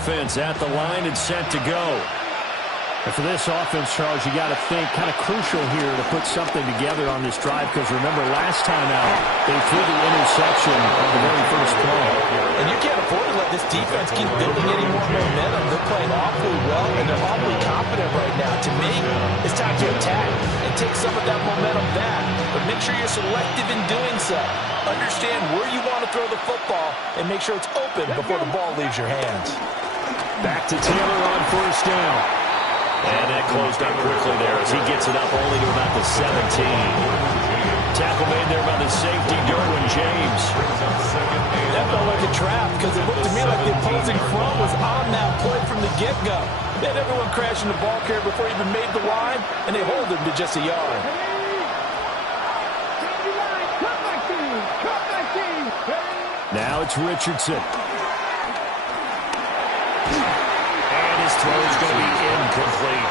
offense at the line and set to go. And for this offense, Charles, you got to think kind of crucial here to put something together on this drive, because remember last time out they threw the interception on the very first play. And you can't afford to let this defense keep building any more momentum. They're playing awfully well, and they're awfully confident right now. To me, it's time to attack and take some of that momentum back. But make sure you're selective in doing so. Understand where you want to throw the football and make sure it's open before the ball leaves your hands. Back to Taylor on first down. And that closed up quickly there as he gets it up only to about the 17. Tackle made there by the safety, Derwin James. That felt like a trap because it looked to me like the opposing front was on that play from the get-go. They had everyone crashing the ball carrier before he even made the line, and they hold him to just a yard. Now it's Richardson. Throw is going to be incomplete.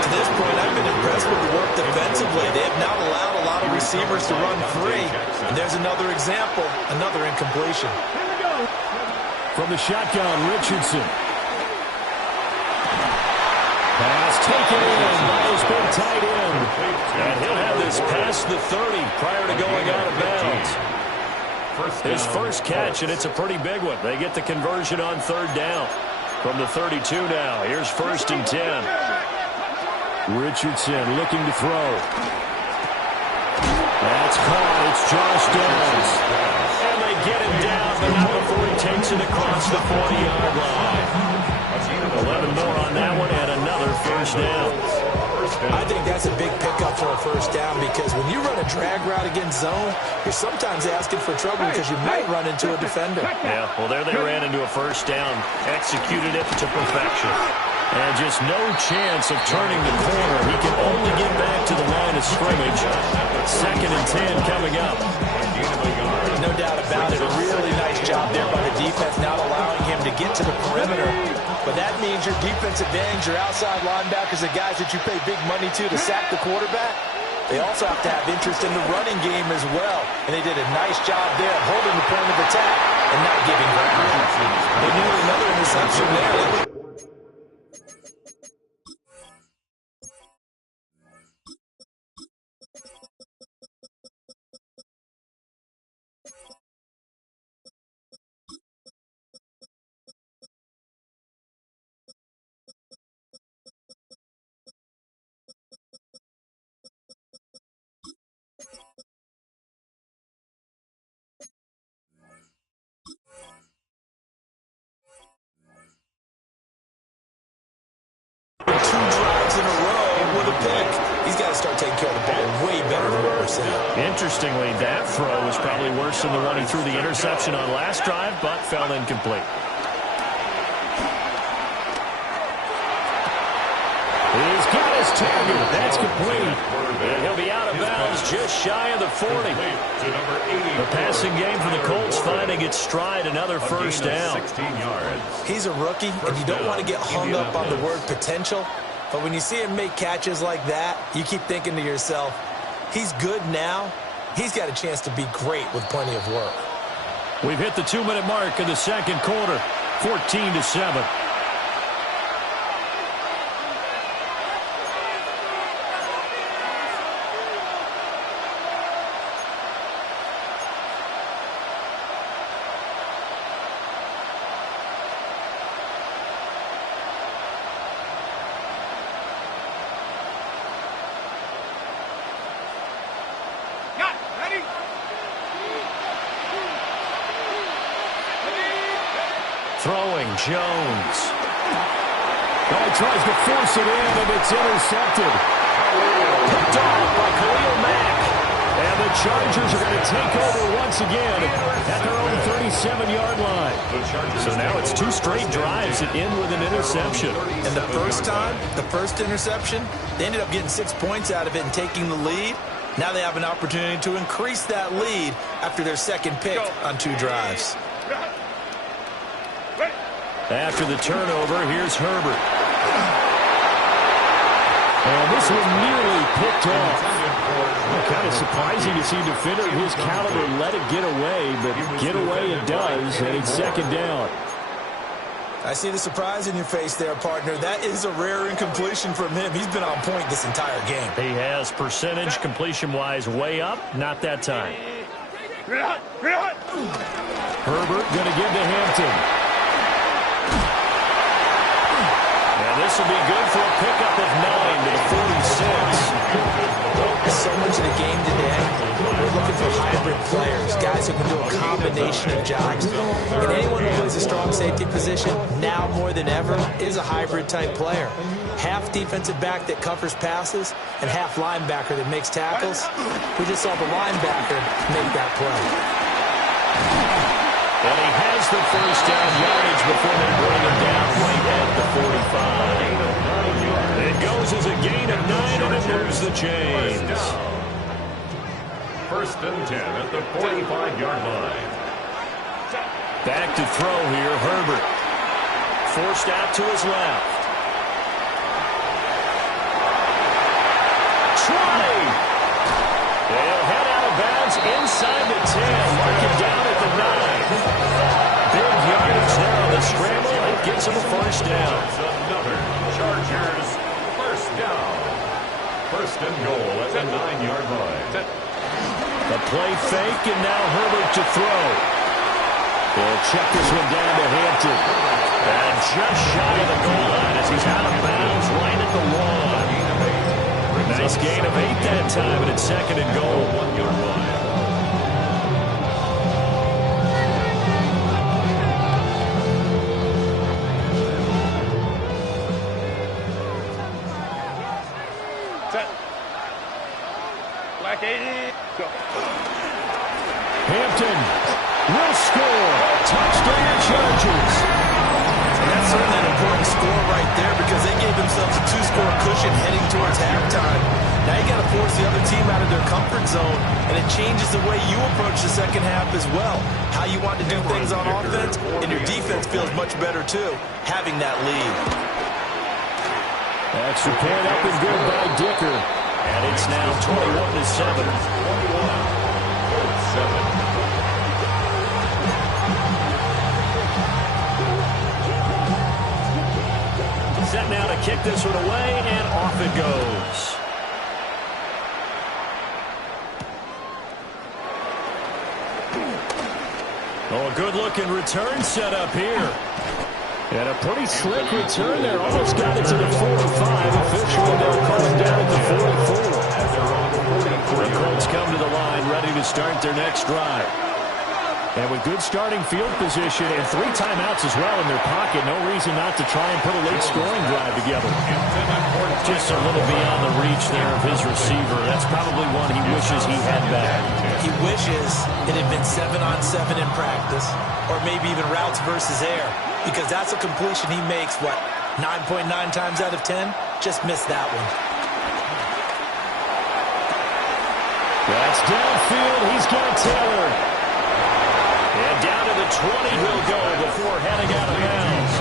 To this point, I've been impressed with the work defensively. They have not allowed a lot of receivers to run free. And there's another example, another incompletion. From the shotgun, Richardson. Pass taken in by his big tight end. And he'll have this past the 30 prior to going out of bounds. His first catch, and it's a pretty big one. They get the conversion on third down. From the 32 now, here's 1st and 10. Richardson looking to throw. That's caught. It's Josh Downs. And they get him down, but not before he takes it across the 40-yard line. 11 more on that one, and another first down. I think that's a big pickup for a first down, because when you run a drag route against zone, you're sometimes asking for trouble because you might run into a defender. Yeah, well, there they ran into a first down, executed it to perfection. And just no chance of turning the corner. He can only get back to the line of scrimmage. 2nd and 10 coming up. No doubt about it. A really nice job there by the defense, not allowing him to get to the perimeter. But that means your defensive ends, your outside linebackers, the guys that you pay big money to sack the quarterback, they also have to have interest in the running game as well. And they did a nice job there of holding the point of attack and not giving ground. They needed another interception there. Interestingly, that throw was probably worse than the one he threw the interception on last drive, but fell incomplete. He's got his target. That's complete. And he'll be out of bounds just shy of the 40. The passing game for the Colts finding its stride, another first down. He's a rookie, and you don't want to get hung up on the word potential. But when you see him make catches like that, you keep thinking to yourself, he's good now. He's got a chance to be great with plenty of work. We've hit the 2-minute mark in the second quarter, 14-7. Throwing, Jones. Oh, he tries to force it in, and it's intercepted. Picked off by Khalil Mack. And the Chargers are going to take over once again at their own 37-yard line. So now it's 2 straight drives that end with an interception. And the first time, the first interception, they ended up getting 6 points out of it and taking the lead. Now they have an opportunity to increase that lead after their second pick on 2 drives. After the turnover, here's Herbert. And this one nearly picked off. Kind of surprising to see a defender of his caliber let it get away, but get away it does, and it's second down. I see the surprise in your face there, partner. That is a rare incompletion from him. He's been on point this entire game. He has percentage completion-wise way up. Not that time. Herbert going to give to Hampton. And this will be good for a pickup of 9 to the 46. So much of the game today, we're looking for hybrid players, guys who can do a combination of jobs. And anyone who plays a strong safety position, now more than ever, is a hybrid-type player. Half defensive back that covers passes and half linebacker that makes tackles. We just saw the linebacker make that play. And he has the first down yardage before they bring him down right at the 45. It goes as a gain of 9, and it moves the chains. First and 10 at the 45-yard line. Back to throw here, Herbert. Forced out to his left. 20. They'll head out of bounds inside the 10. Mark it down at the 9. Big yardage there on the scramble. It gets him a first down. Another Chargers first down. First and goal at the 9-yard line. The play fake, and now Herbert to throw. They'll check this one down to Hampton. And just shy of the goal line as he's out of bounds right at the 1. Nice gain of 8 that time, and it's second and goal. 1-yard line. Hampton will score. Touchdown Chargers. And that's certainly an important score right there because they gave themselves a 2-score cushion heading towards halftime. Now you got to force the other team out of their comfort zone, and it changes the way you approach the second half as well. How you want to do things on offense, and your defense feels much better too, having that lead. Extra point up and good by Dicker. And it's now 21-7. 21-7. Set now to kick this one away, and off it goes. Oh, a good-looking return set up here. And a pretty slick return there. Almost got it to the 45. Officially, they'll call him down at the 44. The Colts come to the line, ready to start their next drive. And with good starting field position and 3 timeouts as well in their pocket, no reason not to try and put a late scoring drive together. Just a little beyond the reach there of his receiver. That's probably one he wishes he had back. He wishes it had been 7-on-7 in practice, or maybe even routes versus air, because that's a completion he makes, 9.9 times out of 10? Just missed that one. That's downfield. He's got Taylor. And down to the 20 he'll go before heading out of bounds.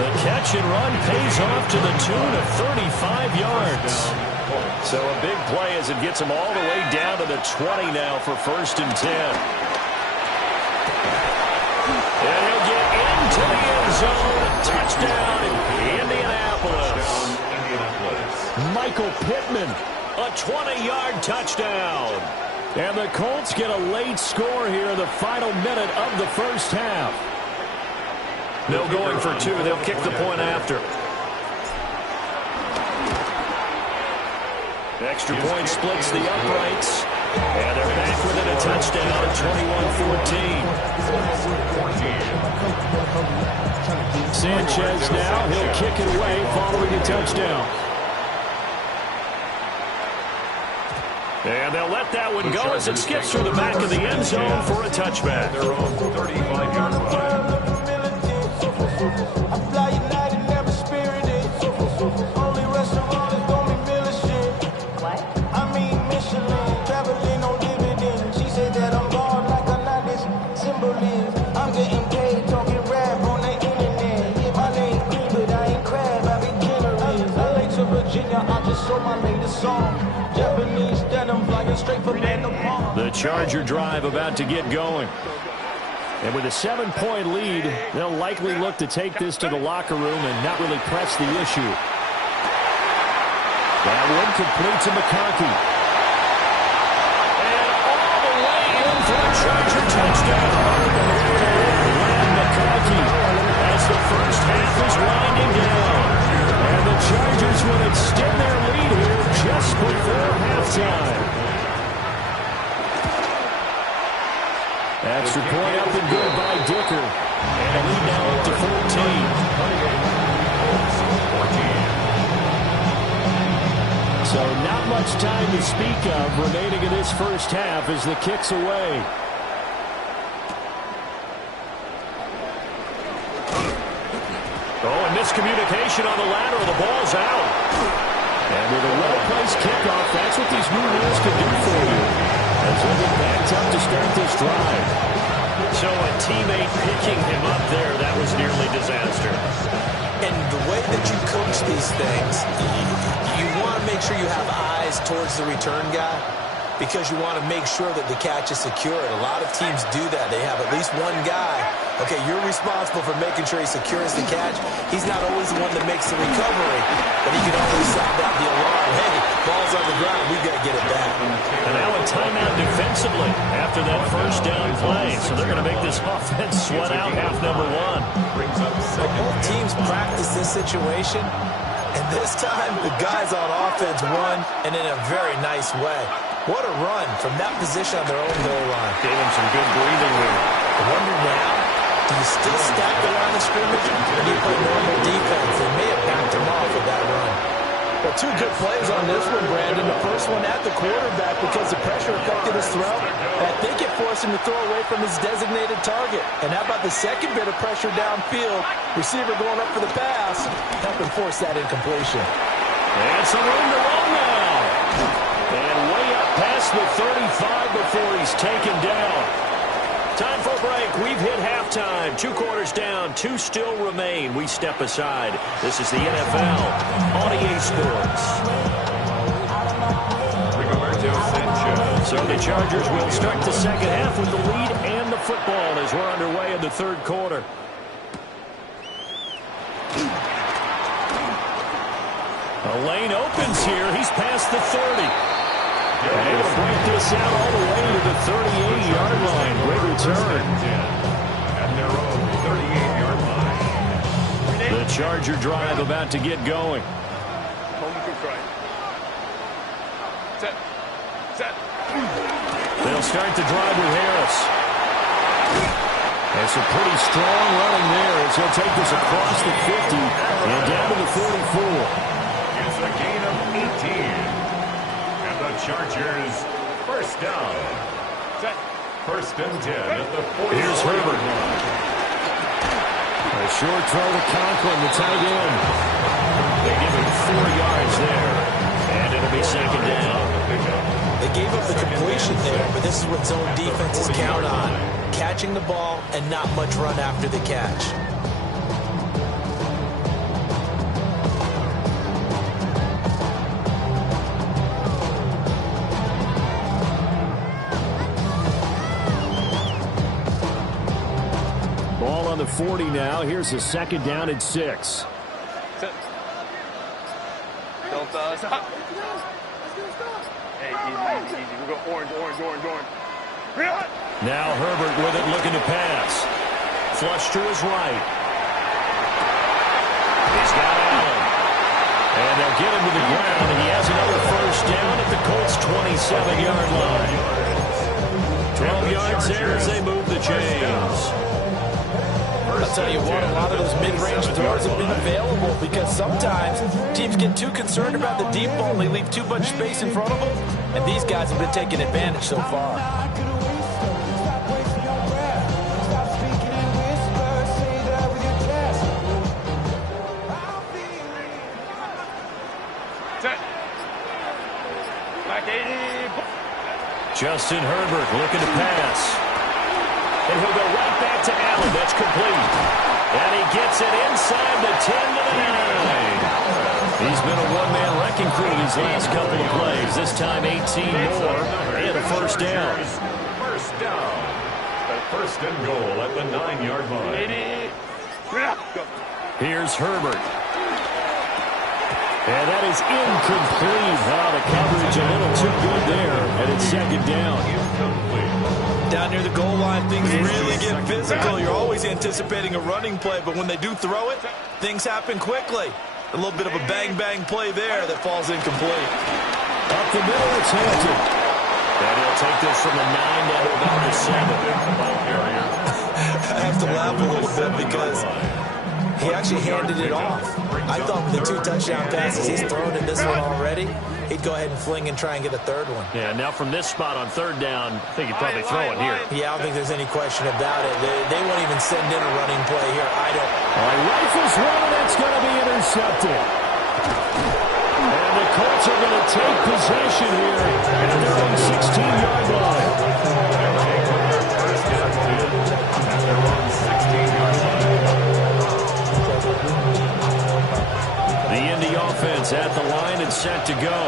The catch and run pays off to the tune of 35 yards. So a big play as it gets him all the way down to the 20 now for first and 10. And he'll get into the end zone. Touchdown, Indianapolis. Michael Pittman, a 20-yard touchdown. And the Colts get a late score here in the final minute of the first half. No going for 2. They'll kick the point after. Extra point splits the uprights. And they're back within a touchdown at 21-14. Sanchez now. He'll kick it away following a touchdown. And they'll let that one go as it skips through the back of the end zone for a touchback. Their own 35-yard line. The Charger drive about to get going. And with a 7-point lead, they'll likely look to take this to the locker room and not really press the issue. That one complete to McConkey. And all the way in for a Charger touchdown. Lamb McConkey as the first half is winding down. And the Chargers will extend their lead here just before halftime. Extra point up and good by Dicker. And a lead now up to 14. So not much time to speak of remaining in this first half as the kick's away. Oh, and miscommunication on the lateral. The ball's out. And with a well-placed kickoff, that's what these new rules can do for you. As they'll get backed up to start this drive. So a teammate picking him up there, that was nearly disaster. And the way that you coach these things, you want to make sure you have eyes towards the return guy because you want to make sure that the catch is secured. A lot of teams do that. They have at least one guy. Okay, you're responsible for making sure he secures the catch. He's not always the one that makes the recovery, but he can always sound out the alarm. Hey, ball's on the ground. We've got to get it back. And now a timeout defensively after that first down play. So they're going to make this offense sweat out half number one. Both teams practice this situation, and this time the guys on offense won, and in a very nice way. What a run from that position on their own goal line. Gave him some good breathing room. I wonder now, do you still stack the line of scrimmage, or do you play normal defense? They may have backed him off with that run. Well, two good plays on this one, Brandon. The first one at the quarterback because the pressure affected his throw. And I think it forced him to throw away from his designated target. And how about the second bit of pressure downfield? Receiver going up for the pass, helping force that incompletion. And some room to run now. And way up past the 35 before he's taken down. Time for a break. We've hit halftime. 2 quarters down. 2 still remain. We step aside. This is the NFL on EA Sports. So the Chargers will start the second half with the lead and the football as we're underway in the third quarter. A lane opens here. He's past the 30. And able to break this out all the way to the 38-yard line. Great return. At their own 38-yard line. The Charger drive about to get going. They'll start the drive with Harris. That's a pretty strong running there as he'll take this across the 50 and down to the 44. It's a gain of 18. Chargers first down. First and 10 at the 40. Here's Herbert. A short throw to Conklin, the tight end. They give him 4 yards there, and it'll be second down. They gave up the completion there, but this is what zone defenses count on. Catching the ball and not much run after the catch. Ball on the 40 now. Here's a second down and 6. Don't stop. Hey, easy. We'll go orange. Now Herbert with it, looking to pass. Flush to his right. He's got Allen. And they'll get him to the ground, and he has another first down at the Colts' 27-yard line. 12 yards there as they move the chains. I'll tell you what, a lot of those mid-range throws have been available because sometimes teams get too concerned about the deep ball and they leave too much space in front of them, and these guys have been taking advantage so far. Justin Herbert looking to pass. And he'll go right back to Allen. That's complete. And he gets it inside the 10 to the 9. He's been a one-man wrecking crew these last couple of plays. This time 18 more and a first down. First down. First and goal at the 9-yard line. Go. Here's Herbert. And that is incomplete. Oh, the coverage a little too good there. And it's second down. Down near the goal line, things really get physical. You're always anticipating a running play, but when they do throw it, things happen quickly. A little bit of a bang-bang play there that falls incomplete. Up the middle, it's Hampton. And he'll take this from the 9 down to about the 7. I have to laugh a little bit because he actually handed it off. I thought with the 2 touchdown passes he's thrown in this one already, he'd go ahead and fling and try and get a third one. Yeah, now from this spot on third down, I think he'd probably throw it here. Yeah, I don't think there's any question about it. They won't even send in a running play here. I don't. Rifles one, and that's going to be intercepted. And the Colts are going to take possession here at their own 16-yard line. The Indy offense at the line and set to go.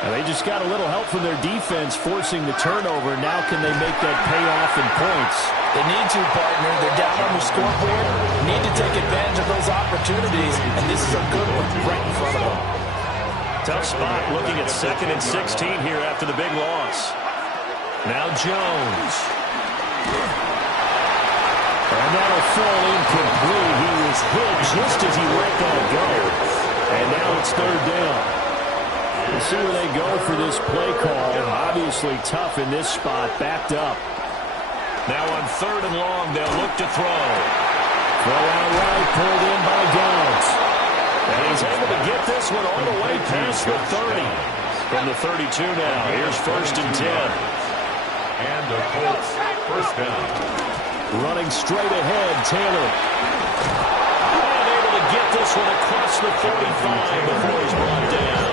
Now they just got a little help from their defense forcing the turnover. Now can they make that pay off in points? They need to, partner. They're down on the scoreboard. Need to take advantage of those opportunities, and this is a good one right in front of them. Tough spot looking at 2nd and 16 here after the big loss. Now Jones. And that'll fall incomplete. He was hit just as he let that go. And now it's third down. We'll see where they go for this play call. Obviously tough in this spot, backed up. Now on 3rd and long, they'll look to throw. Throw out right, pulled in by Downs. And he's able to get this one all the way past the 30. From the 32 now, here's 1st and 10. And the Colts first down. Running straight ahead, Taylor. And able to get this one across the 45 before he's run down.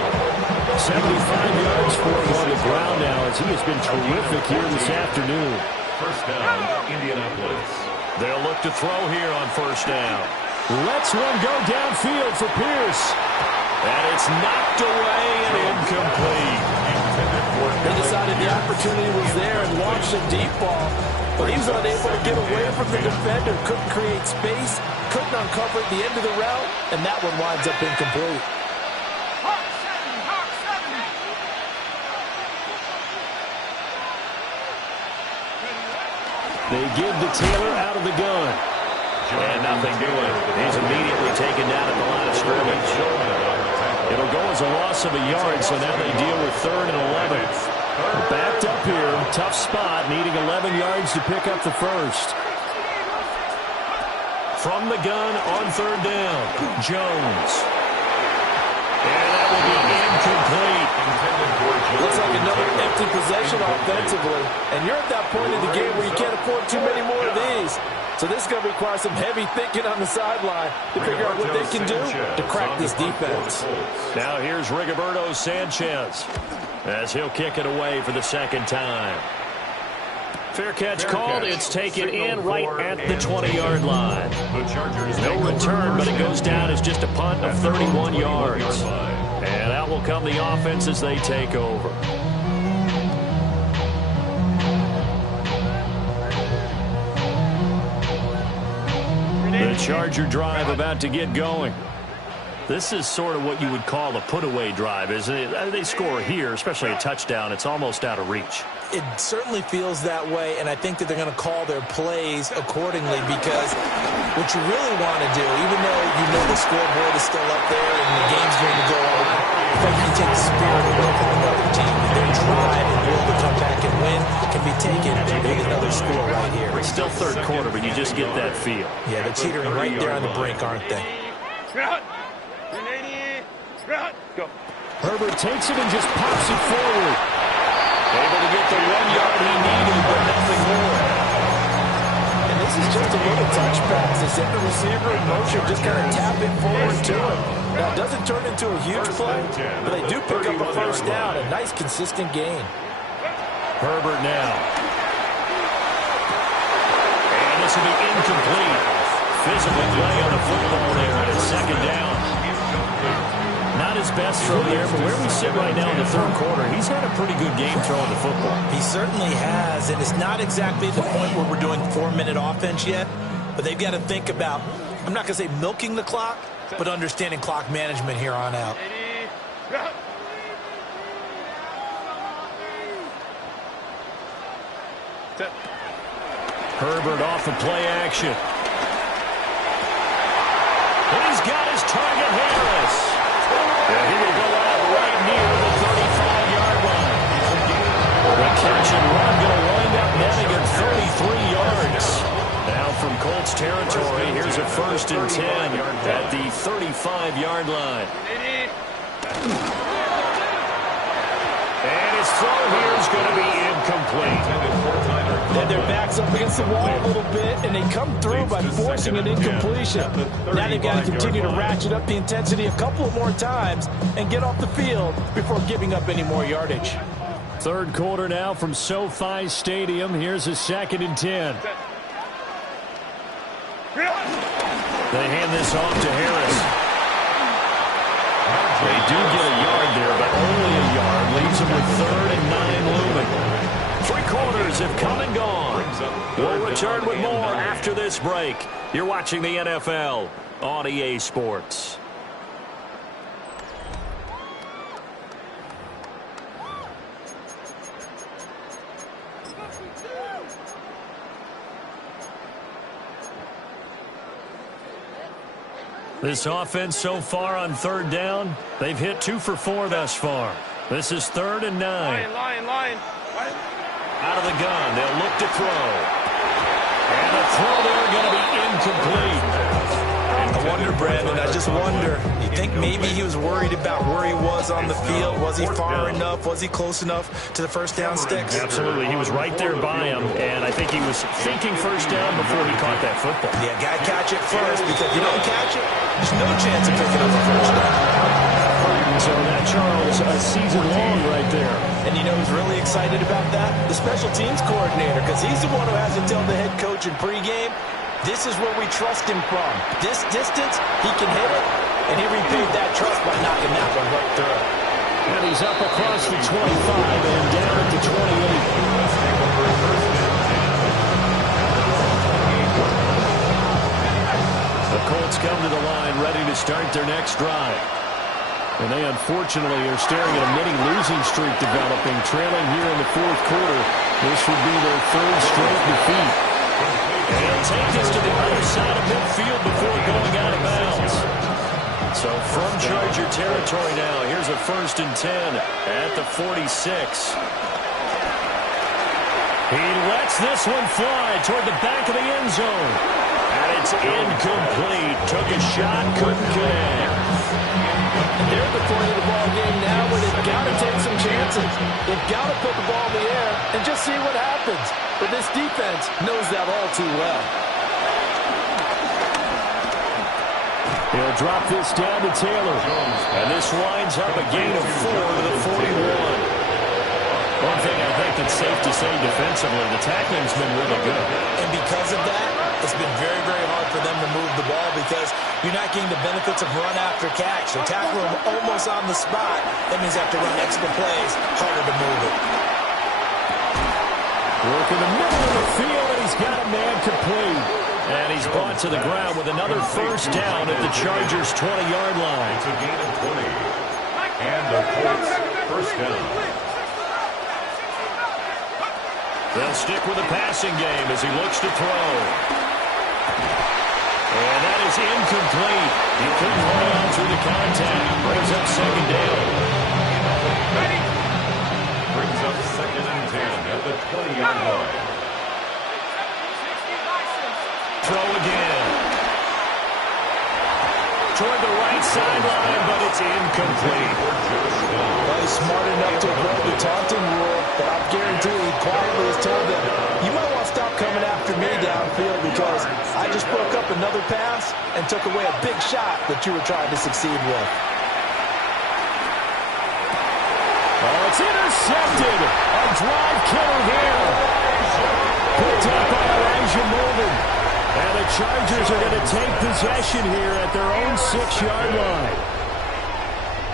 75 yards for him on the ground now as he has been terrific here this afternoon. First down, Indianapolis. They'll look to throw here on 1st down. Let's one go downfield for Pierce. And it's knocked away and incomplete. They decided the opportunity was there and launched a deep ball, but he was unable to get away from the defender, couldn't create space, couldn't uncover at the end of the route, and that one winds up incomplete. They give to Taylor out of the gun. And nothing doing. He's immediately taken down at the line of scrimmage. It'll go as a loss of a yard, so now they deal with 3rd and 11. They're backed up here. Tough spot, needing 11 yards to pick up the first. From the gun on 3rd down, Jones. And that will be incomplete. Looks like another empty possession offensively. And you're at that point in the game where you can't afford too many more of these. So this is going to require some heavy thinking on the sideline to figure out what they can do to crack this defense. Now here's Rigoberto Sanchez as he'll kick it away for the 2nd time. Fair catch called. It's taken in right at the 20-yard line. No return, but it goes down as just a punt of 31 yards. And out will come the offense as they take over. The Charger drive about to get going. This is sort of what you would call a put-away drive, isn't it? They score here, especially a touchdown. It's almost out of reach. It certainly feels that way, and I think that they're going to call their plays accordingly because what you really want to do, even though you know the scoreboard is still up there and the game's going to go on, if you can take the spirit away from another team, their drive and will to come back and win can be taken with another score right here. It's still 3rd quarter, but you just get that feel. Yeah, they're teetering right there on the brink, aren't they? Go. Herbert takes it and just pops it forward. Able to get the 1 yard he needed, but nothing more. And this is just a little touch pass. They send the receiver in motion, just kind of tap it forward to him. Now, it doesn't turn into a huge play, but they do pick up a 1st down. A nice, consistent gain. Herbert now. And this will be incomplete. Physical play on the football there, and it's 2nd down. Not his best throw there, but where we sit right now in the third quarter, he's had a pretty good game throwing the football. He certainly has, and it's not exactly the point where we're doing 4-minute offense yet, but they've got to think about, I'm not going to say milking the clock, but understanding clock management here on out. Herbert off the play action. And he's got his target, Harris. And he will go out right near the 35-yard line. The catch and run going to wind up netting at 33 yards. Now from Colts territory, here's a 1st and 10 at the 35-yard line. And his throw here is going to be incomplete. Then their backs up against the wall a little bit, and they come through by forcing an incompletion. Now they've got to continue to ratchet up the intensity a couple more times and get off the field before giving up any more yardage. Third quarter now from SoFi Stadium. Here's a 2nd and 10. They hand this off to Harris. They do get a yard there, but only a yard. Leaves them with 3rd and 9 looming. 3 quarters have come and gone. We'll return with more after this break. You're watching the NFL on EA Sports. This offense so far on 3rd down, they've hit 2 for 4 thus far. This is 3rd and 9. Line. Out of the gun, they'll look to throw. And the throw there going to be incomplete. I wonder, Brandon, I just wonder, you think maybe he was worried about where he was on the field? Was he far enough? Was he close enough to the 1st down sticks? Absolutely. He was right there by him, and I think he was thinking 1st down before he caught that football. Yeah, got to catch it first, because if you don't catch it, there's no chance of picking up a 1st down. So that, Charles, a season long right there. And you know who's really excited about that? The special teams coordinator, because he's the one who has to tell the head coach in pregame, this is where we trust him from. This distance, he can hit it, and he repaid that trust by knocking that one right through. And he's up across the 25 and down at the 28. The Colts come to the line ready to start their next drive. And they unfortunately are staring at a mini losing streak developing, trailing here in the 4th quarter. This would be their 3rd straight defeat. And take this to the other side of midfield before going out of bounds. So from Charger territory now, here's a 1st and 10 at the 46. He lets this one fly toward the back of the end zone. And it's incomplete. Took a shot, couldn't connect. They're at the point of the ball game now where they've got to take some chances. They've got to put the ball in the air and just see what happens. But this defense knows that all too well. He'll drop this down to Taylor. And this winds up a gain of 4 to the 41. One thing I think that's safe to say defensively, the tackling's been really good. And because of that, it's been very, very hard for them to move the ball because you're not getting the benefits of run after catch. They tackle him almost on the spot. That means they have to run extra plays, harder to move it. Work in the middle of the field, and he's got a man complete. And he's brought to the ground with another 1st down at the Chargers' 20-yard line. It's a gain of 20. And the Colts 1st down. They'll stick with the passing game as he looks to throw. And that is incomplete. He couldn't hold on through the contact. Brings up 2nd down. Brings up 2nd and 10 at the 20-yard line. Throw again. Toward the right sideline, but it's incomplete. Well, he's smart enough to avoid the taunting rule, but I guarantee he quietly has told them, you might want to stop coming after me downfield because I just broke up another pass and took away a big shot that you were trying to succeed with. Oh, it's intercepted. A drive killer here. Picked up by Elijah Morgan. And the Chargers are going to take possession here at their own 6-yard line.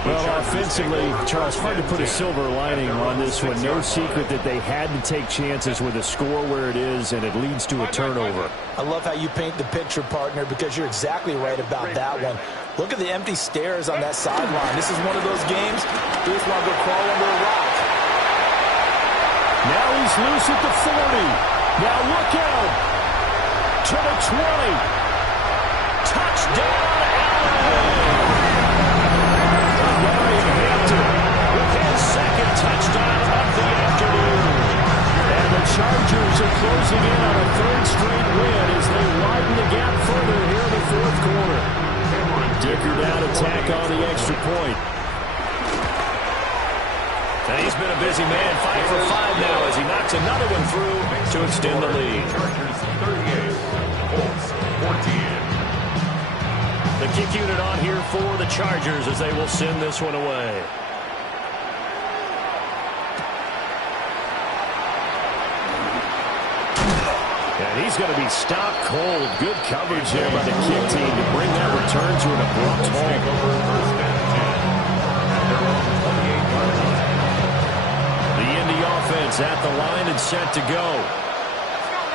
Well, offensively, Charles, hard to put a silver lining on this one. No secret that they had to take chances with a score where it is, and it leads to a turnover. I love how you paint the picture, partner, because you're exactly right about that one. Look at the empty stares on that sideline. This is one of those games you just want to go crawl under a rock. Now he's loose at the 40. Now look out. To the 20. Touchdown, Allen. With his second touchdown of the afternoon. And the Chargers are closing in on a third straight win as they widen the gap further here in the fourth quarter. Dicker down to tack on the extra point. And he's been a busy man, 5 for 5 now as he knocks another one through to extend the lead. Chargers 38, Colts 14. The kick unit on here for the Chargers as they will send this one away. And he's going to be stopped cold. Good coverage there by the kick team to bring that return to an abrupt halt. The Indy offense at the line and set to go.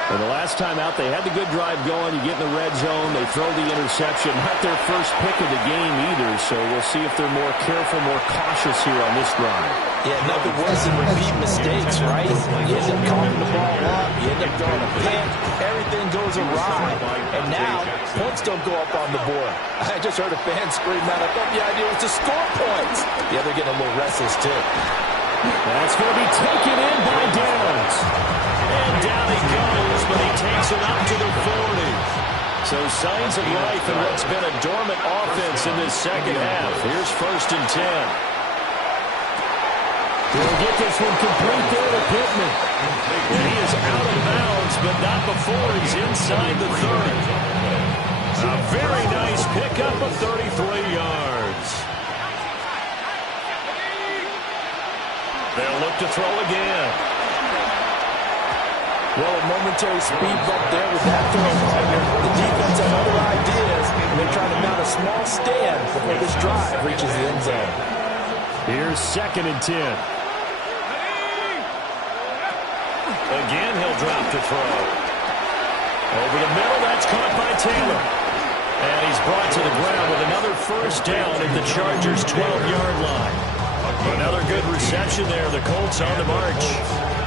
For the last time out, they had the good drive going. You get in the red zone, they throw the interception. Not their first pick of the game either, so we'll see if they're more careful, more cautious here on this drive. Yeah, nothing worse than repeat mistakes, right? You end up coughing the ball up, you end up throwing a pick, everything goes awry. And now, points don't go up on the board. I just heard a fan scream out, I thought the idea was to score points. Yeah, they're getting a little restless, too. That's going to be taken in by Downs. And down he goes, but he takes it up to the 40. So signs of life in what's been a dormant offense in this second half. Here's 1st and 10. He'll get this one complete there to Pittman. And he is out of bounds, but not before he's inside the 30. A very nice pickup of 33 yards. They'll look to throw again. Well, a momentary speed bump there with that throw, partner. The defense had other ideas, and they're trying to mount a small stand before this drive reaches the end zone. Here's 2nd and 10. Again, he'll drop to throw. Over the middle, that's caught by Taylor. And he's brought to the ground with another first down at the Chargers' 12-yard line. Another good reception there. The Colts on the march.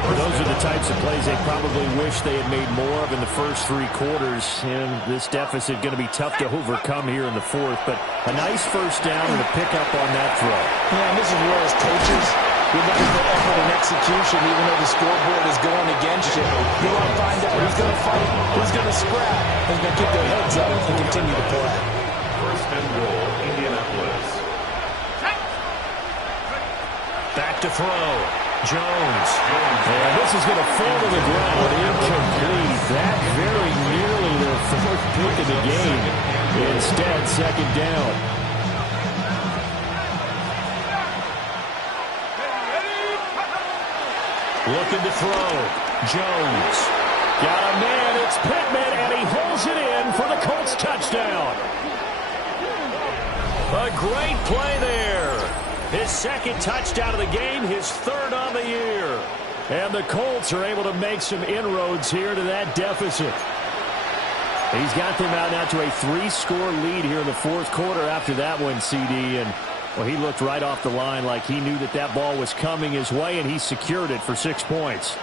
Well, those are the types of plays they probably wish they had made more of in the first 3 quarters. And this deficit going to be tough to overcome here in the fourth. But a nice first down and a pickup on that throw. Yeah, and this is where as coaches, you're looking for effort and execution, even though the scoreboard is going against you. You want to find out who's going to fight, who's going to scrap, who's going to keep their heads up and continue to play. 1st and goal, Indianapolis. Back to throw. Jones. And this is going to fall to the ground. Incomplete. That very nearly their 4th pick of the game. Instead, 2nd down. Looking to throw. Jones. Got a man. It's Pittman, and he holds it in for the Colts touchdown. A great play there. His 2nd touchdown of the game, his 3rd on the year. And the Colts are able to make some inroads here to that deficit. He's got them out now to a 3-score lead here in the 4th quarter after that one, CD. And, well, he looked right off the line like he knew that that ball was coming his way, and he secured it for 6 points.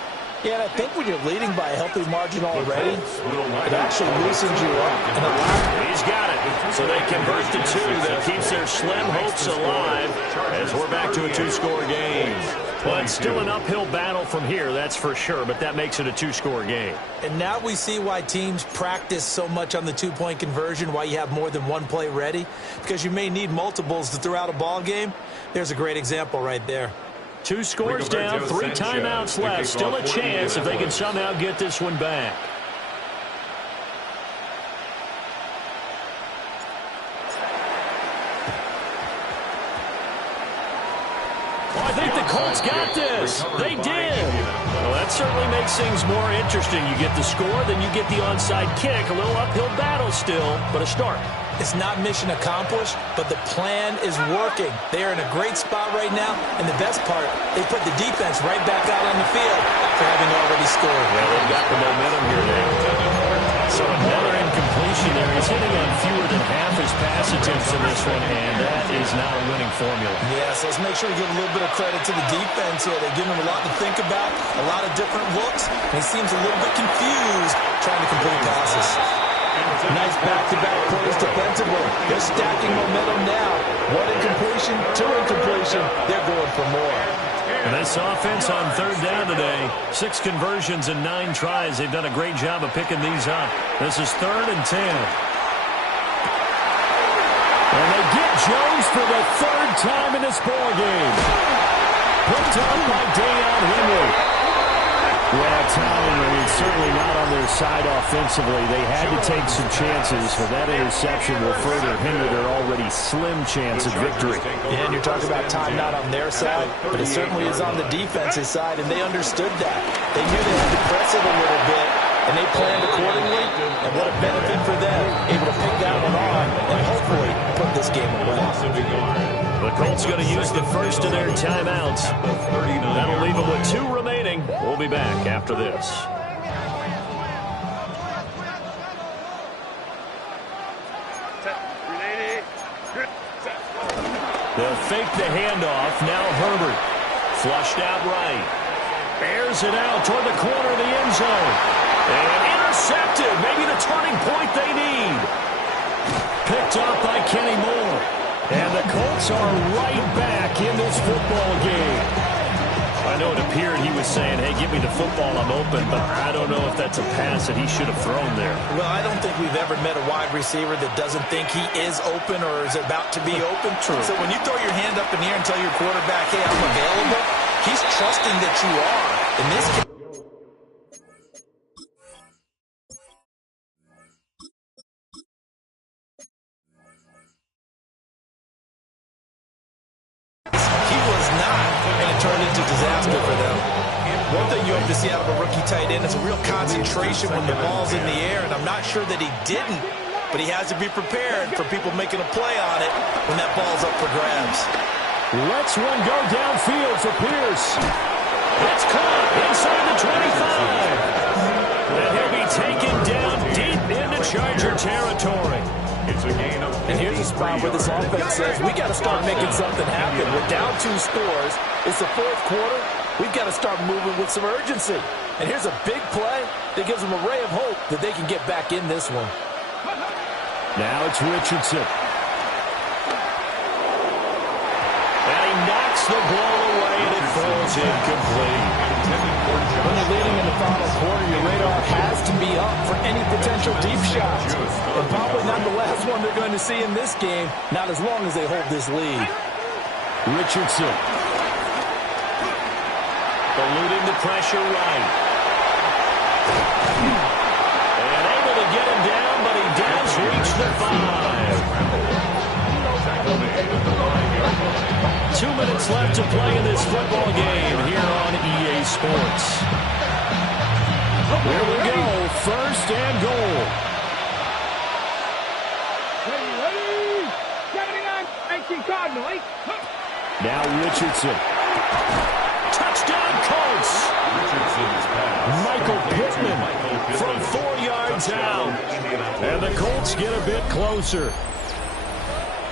Yeah, and I think when you're leading by a healthy margin already, it actually loosens you up. And he's got it. So they convert to 2. That keeps their slim hopes alive as we're back to a 2-score game. But still an uphill battle from here, that's for sure. But that makes it a 2-score game. And now we see why teams practice so much on the 2-point conversion, why you have more than one play ready. Because you may need multiples to throw out a ball game. There's a great example right there. 2 scores down, 3 timeouts left. Still a chance if they can somehow get this one back. Well, I think the Colts got this. They did. Well, that certainly makes things more interesting. You get the score, then you get the onside kick. A little uphill battle still, but a start. It's not mission accomplished, but the plan is working. They are in a great spot right now, and the best part, they put the defense right back out on the field after having already scored. Yeah, they've got the momentum here now. So another incompletion there. He's hitting on fewer than half his pass attempts in this one, and that is not a winning formula. Yeah, so let's make sure we give a little bit of credit to the defense here. They give him a lot to think about, a lot of different looks, and he seems a little bit confused trying to complete passes. Nice back-to-back plays defensively. They're stacking momentum now. One incompletion, two incompletion. They're going for more. And this offense on third down today, 6 conversions and 9 tries. They've done a great job of picking these up. This is 3rd and 10. And they get Jones for the 3rd time in this ball game. Picked up by Deion Henry. Yeah, time, certainly not on their side offensively. They had to take some chances, but that interception will further hinder their already slim chance of victory. Yeah, and you're talking about time not on their side, but it certainly is on the defense's side, and they understood that. They knew they had to press it a little bit, and they planned accordingly, and what a benefit for them, able to pick that one on and hopefully put this game away. The Colts going to use the first of their timeouts. That'll leave them with 2 remaining. We'll be back after this. They'll fake the handoff. Now Herbert. Flushed out right. Airs it out toward the corner of the end zone. And intercepted. Maybe the turning point they need. Picked up by Kenny Moore. And the Colts are right back in this football game. I know it appeared he was saying, hey, give me the football, I'm open, but I don't know if that's a pass that he should have thrown there. Well, I don't think we've ever met a wide receiver that doesn't think he is open or is about to be open. True. So when you throw your hand up in the air and tell your quarterback, hey, I'm available, he's trusting that you are. In this case, to see out of a rookie tight end is a real concentration when the ball's in the air, and I'm not sure that he didn't, but he has to be prepared for people making a play on it when that ball's up for grabs. Let's one go downfield for Pierce. It's caught inside the 25. And he'll be taken down deep into Charger territory. It's a gain of and here's a spot where this offense says, we got to start making something happen. We're down 2 scores. It's the 4th quarter. We've got to start moving with some urgency. And here's a big play that gives them a ray of hope that they can get back in this one. Now it's Richardson. And he knocks the ball away, and it falls incomplete. When you're leading in the final quarter, your radar has to be up for any potential deep shots. And probably not the last one they're going to see in this game, not as long as they hold this lead. Richardson. Eluding the pressure right. And able to get him down, but he does reach the 5. 2 minutes left to play in this football game here on EA Sports. Here we go, 1st and goal. Now Richardson. Touchdown, Colts. Michael Pittman From 4 yards out. And the Colts get a bit closer.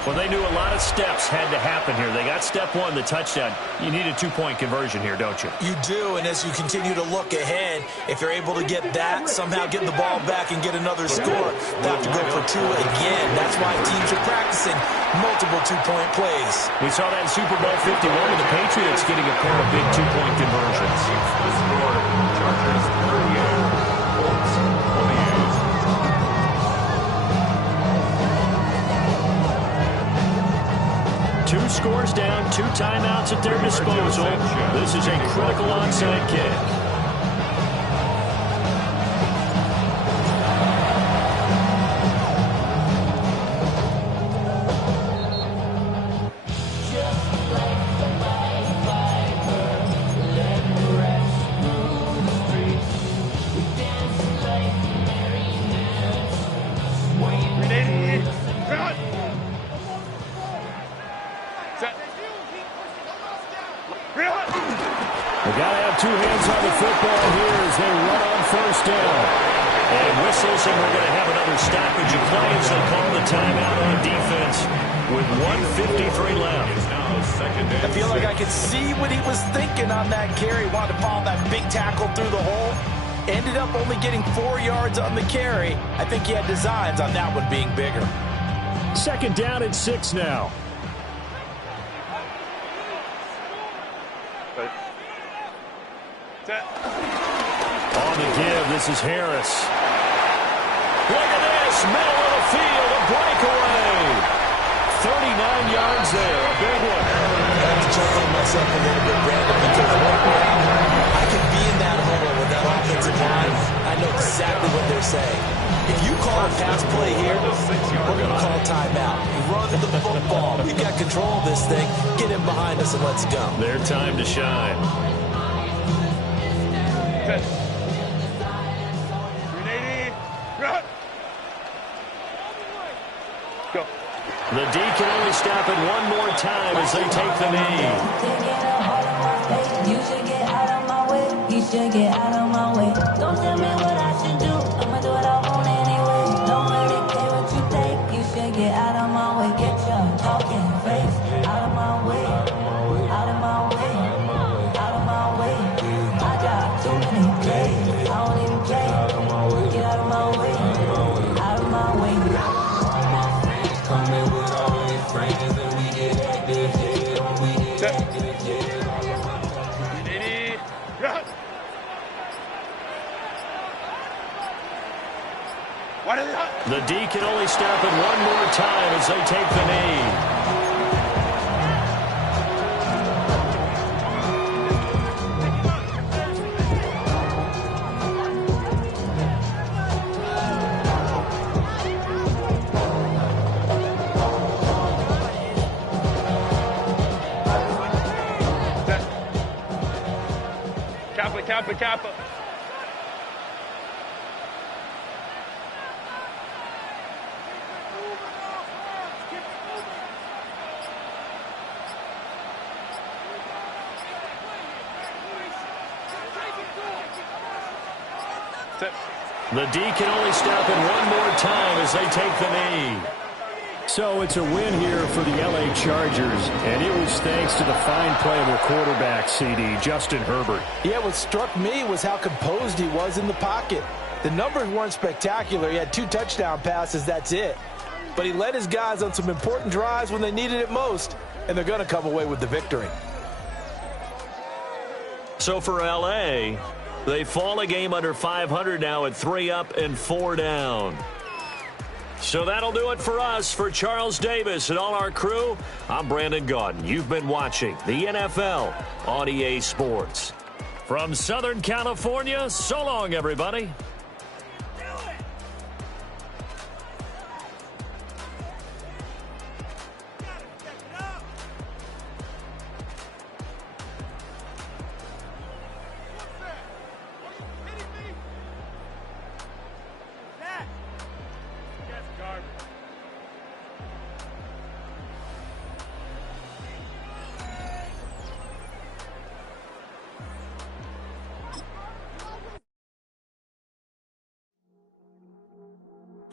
Well, they knew a lot of steps had to happen here. They got step 1, the touchdown. You need a 2-point conversion here, don't you? You do, and as you continue to look ahead, if you're able to get that, somehow get the ball back and get another score, they have to go for 2 again. That's why teams are practicing multiple 2-point plays. We saw that in Super Bowl 51 with the Patriots getting a pair of big 2-point conversions. the score. Chargers 38, Colts 28. Two scores down, 2 timeouts at their disposal. This is a critical onside kick. hands on the football here as they run on first down. And whistles, and we're going to have another stoppage of play as they call the timeout on defense with 1:53 left. I feel like I could see what he was thinking on that carry. Wanted to follow that big tackle through the hole. Ended up only getting 4 yards on the carry. I think he had designs on that one being bigger. Second down and 6 now. On the give, this is Harris. Look at this, middle of the field, a breakaway. 39 yards there, a big one. I have to chuckle myself a little bit, Brandon, because right now I can be in that huddle with that offensive line. I know exactly what they're saying. If you call a pass play here, we're going to call timeout. Run the football. We've got control of this thing. Get him behind us and let's go. Their time to shine. Go. The D can only stop it one more time as they take the knee. You should get out of my way. You should get out of my way. Don't tell me what I should do. I'ma do what I want anyway. Don't really care what you think. You should get out of my way. Get your talking face out of my way. Out of my way. Out of my way. I got too many plays. I don't even play. Get out of my way. Out of my way. Coming with all these friends and we get active. Yeah, we get active. The D can only stop it one more time as they take the knee. Kappa. The D can only stop it one more time as they take the knee. So it's a win here for the LA Chargers, and it was thanks to the fine play of their quarterback, CD, Justin Herbert. Yeah, what struck me was how composed he was in the pocket. The numbers weren't spectacular. He had 2 touchdown passes, that's it. But he led his guys on some important drives when they needed it most, and they're going to come away with the victory. So for LA, they fall a game under 500 now at 3 up and 4 down. So that'll do it for us. For Charles Davis and all our crew, I'm Brandon Gaudin. You've been watching the NFL on EA Sports. From Southern California, so long, everybody.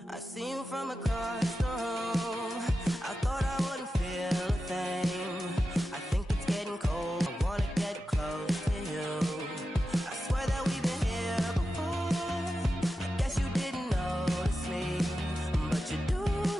I see you from across the